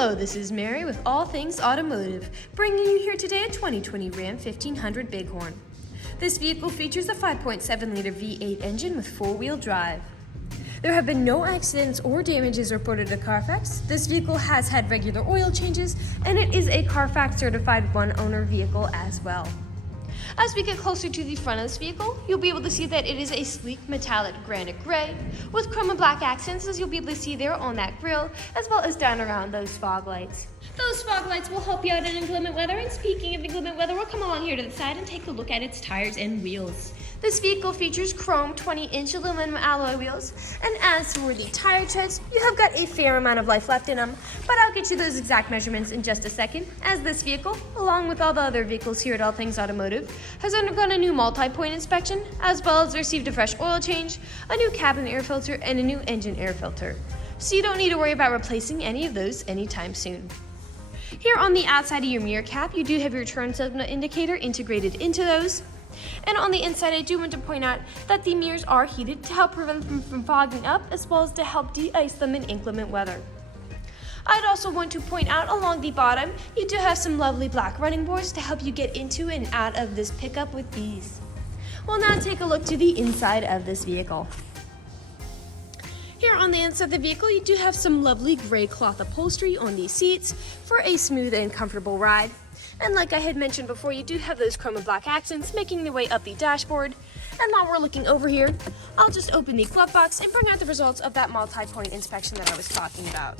Hello, this is Mary with All Things Automotive, bringing you here today a 2020 Ram 1500 Bighorn. This vehicle features a 5.7-liter V8 engine with four-wheel drive. There have been no accidents or damages reported to CARFAX. This vehicle has had regular oil changes, and it is a CARFAX certified one-owner vehicle as well. As we get closer to the front of this vehicle, you'll be able to see that it is a sleek metallic granite gray with chrome and black accents, as you'll be able to see there on that grille, as well as down around those fog lights. Those fog lights will help you out in inclement weather, and speaking of inclement weather, we'll come along here to the side and take a look at its tires and wheels. This vehicle features chrome 20-inch aluminum alloy wheels, and as for the tire treads, you have got a fair amount of life left in them, but I'll get you those exact measurements in just a second, as this vehicle, along with all the other vehicles here at All Things Automotive, has undergone a new multi-point inspection, as well as received a fresh oil change, a new cabin air filter, and a new engine air filter. So you don't need to worry about replacing any of those anytime soon. Here on the outside of your mirror cap, you do have your turn signal indicator integrated into those. And on the inside, I do want to point out that the mirrors are heated to help prevent them from fogging up, as well as to help de-ice them in inclement weather. I'd also want to point out along the bottom, you do have some lovely black running boards to help you get into and out of this pickup with ease. We'll now take a look to the inside of this vehicle. Here on the inside of the vehicle, you do have some lovely gray cloth upholstery on these seats for a smooth and comfortable ride. And like I had mentioned before, you do have those chrome and black accents making their way up the dashboard. And while we're looking over here, I'll just open the glove box and bring out the results of that multi-point inspection that I was talking about.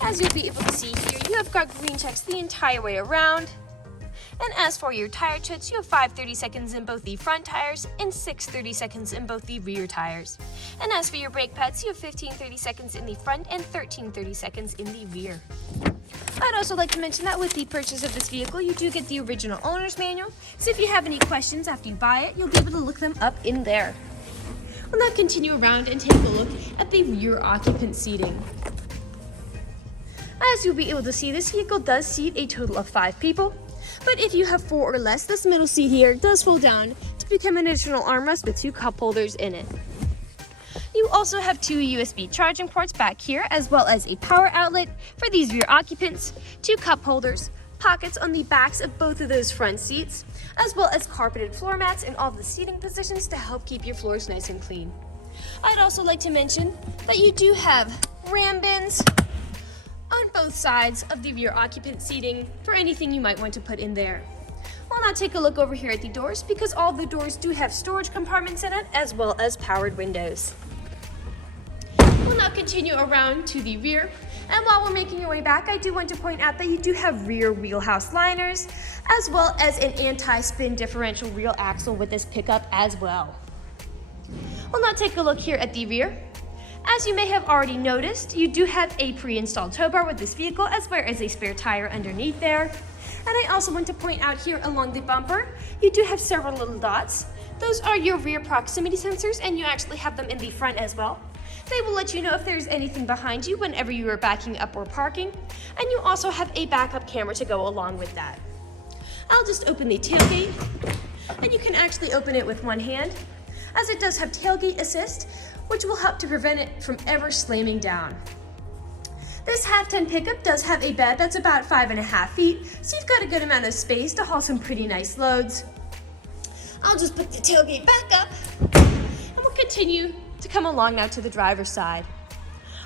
As you'll be able to see here, you have got green checks the entire way around. And as for your tire treads, you have 5 30-seconds in both the front tires and 6 30-seconds in both the rear tires. And as for your brake pads, you have 15 30-seconds in the front and 13 30-seconds in the rear. I'd also like to mention that with the purchase of this vehicle, you do get the original owner's manual, so if you have any questions after you buy it, you'll be able to look them up in there. We'll now continue around and take a look at the rear occupant seating. As you'll be able to see, this vehicle does seat a total of 5 people, but if you have 4 or less, this middle seat here does fold down to become an additional armrest with 2 cup holders in it. You also have 2 USB charging ports back here, as well as a power outlet for these rear occupants, 2 cup holders, pockets on the backs of both of those front seats, as well as carpeted floor mats in all the seating positions to help keep your floors nice and clean. I'd also like to mention that you do have ram bins on both sides of the rear occupant seating for anything you might want to put in there. We'll now take a look over here at the doors, because all the doors do have storage compartments in it, as well as powered windows. We'll now continue around to the rear, and while we're making our way back, I do want to point out that you do have rear wheelhouse liners, as well as an anti-spin differential rear axle with this pickup as well. We'll now take a look here at the rear. As you may have already noticed, you do have a pre-installed tow bar with this vehicle, as well as a spare tire underneath there. And I also want to point out here along the bumper, you do have several little dots. Those are your rear proximity sensors, and you actually have them in the front as well. They will let you know if there's anything behind you whenever you are backing up or parking, and you also have a backup camera to go along with that. I'll just open the tailgate, and you can actually open it with one hand, as it does have tailgate assist, which will help to prevent it from ever slamming down. This half-ton pickup does have a bed that's about 5.5 feet, so you've got a good amount of space to haul some pretty nice loads. I'll just put the tailgate back up, and we'll continue to come along now to the driver's side.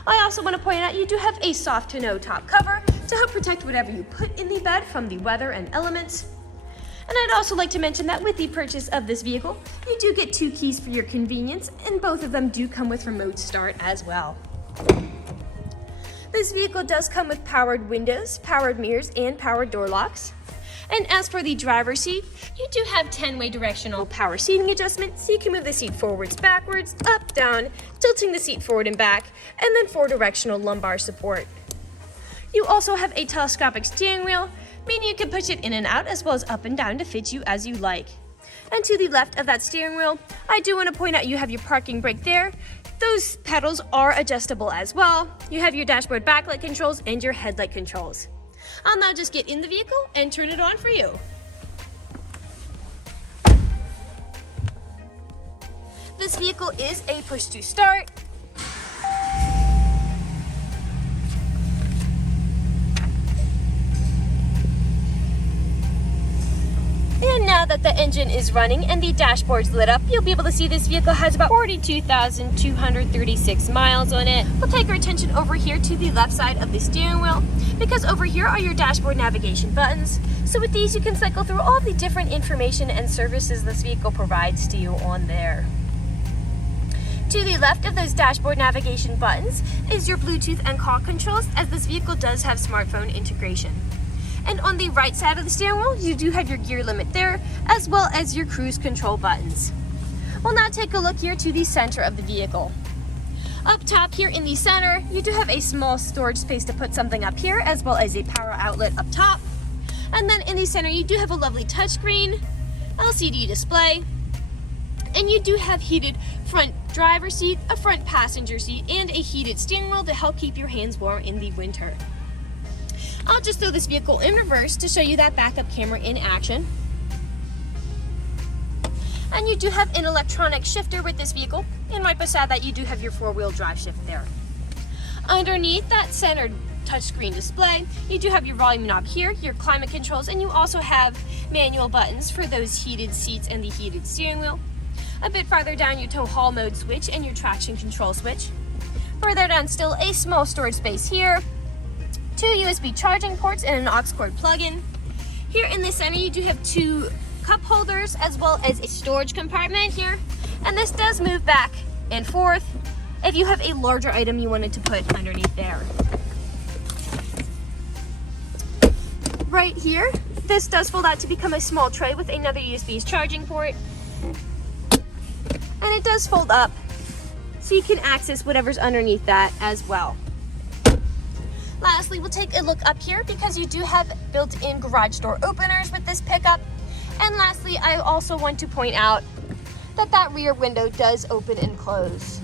I also want to point out you do have a soft tonneau top cover to help protect whatever you put in the bed from the weather and elements. And I'd also like to mention that with the purchase of this vehicle, you do get 2 keys for your convenience, and both of them do come with remote start as well. This vehicle does come with powered windows, powered mirrors, and powered door locks. And as for the driver's seat, you do have 10-way directional power seating adjustment, so you can move the seat forwards, backwards, up, down, tilting the seat forward and back, and then 4-directional lumbar support. You also have a telescopic steering wheel, meaning you can push it in and out, as well as up and down to fit you as you like. And to the left of that steering wheel, I do want to point out you have your parking brake there. Those pedals are adjustable as well. You have your dashboard backlight controls and your headlight controls. I'll now just get in the vehicle and turn it on for you. This vehicle is a push to start. that the engine is running and the dashboard's lit up, you'll be able to see this vehicle has about 42,236 miles on it. We'll take our attention over here to the left side of the steering wheel, because over here are your dashboard navigation buttons. So with these, you can cycle through all the different information and services this vehicle provides to you on there. To the left of those dashboard navigation buttons is your Bluetooth and call controls, as this vehicle does have smartphone integration. And on the right side of the steering wheel, you do have your gear limit there, as well as your cruise control buttons. We'll now take a look here to the center of the vehicle. Up top here in the center, you do have a small storage space to put something up here, as well as a power outlet up top. And then in the center, you do have a lovely touchscreen, LCD display, and you do have heated front driver seat, a front passenger seat, and a heated steering wheel to help keep your hands warm in the winter. I'll just throw this vehicle in reverse to show you that backup camera in action. And you do have an electronic shifter with this vehicle, and right beside that you do have your four-wheel drive shift there. Underneath that centered touchscreen display, you do have your volume knob here, your climate controls, and you also have manual buttons for those heated seats and the heated steering wheel. A bit farther down, your tow haul mode switch and your traction control switch. Further down still, a small storage space here, 2 USB charging ports and an aux cord plug-in. Here in the center, you do have 2 cup holders as well as a storage compartment here, and this does move back and forth if you have a larger item you wanted to put underneath there. Right here, this does fold out to become a small tray with another USB charging port, and it does fold up so you can access whatever's underneath that as well. Lastly, we'll take a look up here because you do have built-in garage door openers with this pickup. And lastly, I also want to point out that that rear window does open and close.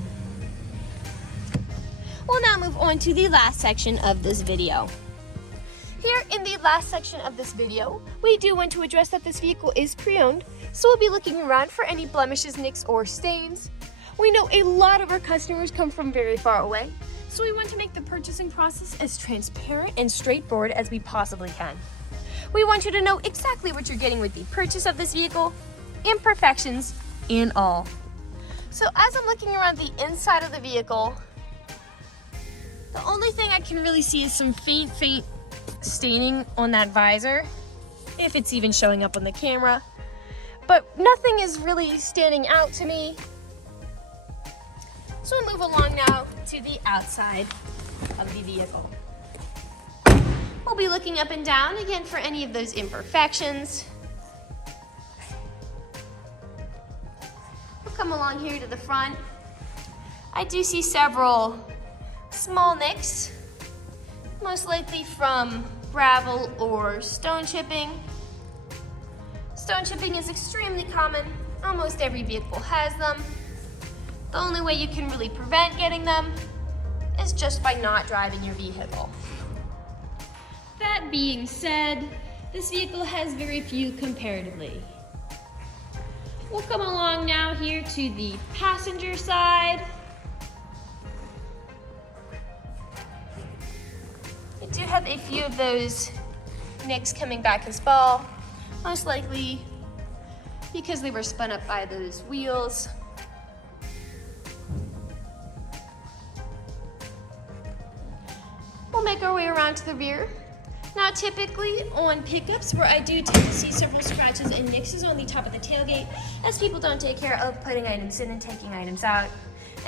We'll now move on to the last section of this video. Here in the last section of this video, we do want to address that this vehicle is pre-owned, so we'll be looking around for any blemishes, nicks, or stains. We know a lot of our customers come from very far away, so we want to make the purchasing process as transparent and straightforward as we possibly can. We want you to know exactly what you're getting with the purchase of this vehicle, imperfections and all. So as I'm looking around the inside of the vehicle, the only thing I can really see is some faint staining on that visor, if it's even showing up on the camera. But nothing is really standing out to me. So we'll move along now to the outside of the vehicle. We'll be looking up and down again for any of those imperfections. We'll come along here to the front. I do see several small nicks, most likely from gravel or stone chipping. Stone chipping is extremely common. Almost every vehicle has them. The only way you can really prevent getting them is just by not driving your vehicle. That being said, this vehicle has very few comparatively. We'll come along now here to the passenger side. You do have a few of those nicks coming back as well, most likely because they were spun up by those wheels. We'll make our way around to the rear. Now typically on pickups where I do tend to see several scratches and nicks is on the top of the tailgate, as people don't take care of putting items in and taking items out.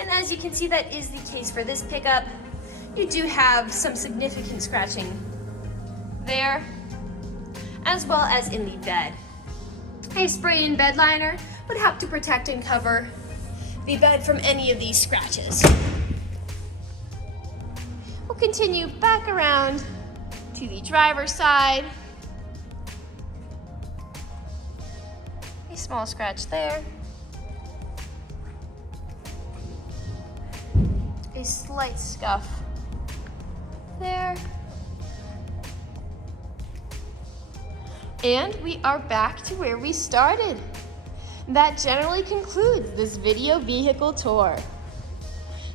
And as you can see, that is the case for this pickup. You do have some significant scratching there, as well as in the bed. A spray-in bed liner would help to protect and cover the bed from any of these scratches. We'll continue back around to the driver's side. A small scratch there. A slight scuff there. And we are back to where we started. That generally concludes this video vehicle tour.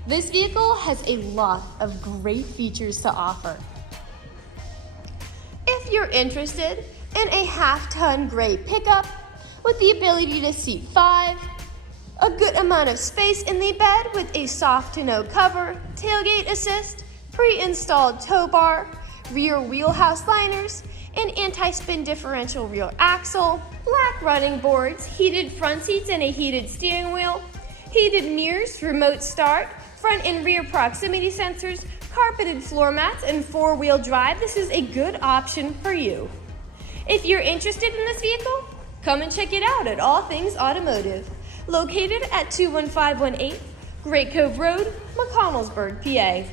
This vehicle has a lot of great features to offer. If you're interested in a half-ton gray pickup with the ability to seat 5, a good amount of space in the bed with a soft tonneau cover, tailgate assist, pre-installed tow bar, rear wheelhouse liners, an anti-spin differential rear axle, black running boards, heated front seats and a heated steering wheel, heated mirrors, remote start, front and rear proximity sensors, carpeted floor mats, and 4-wheel drive. This is a good option for you. If you're interested in this vehicle, come and check it out at All Things Automotive, located at 21518 Great Cove Road, McConnellsburg, PA.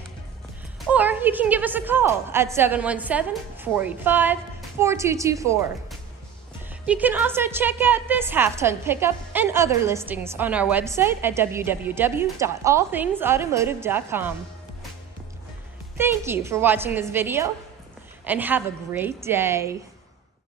Or you can give us a call at 717-485-4224. You can also check out this half-ton pickup and other listings on our website at www.allthingsautomotive.com. Thank you for watching this video, and have a great day.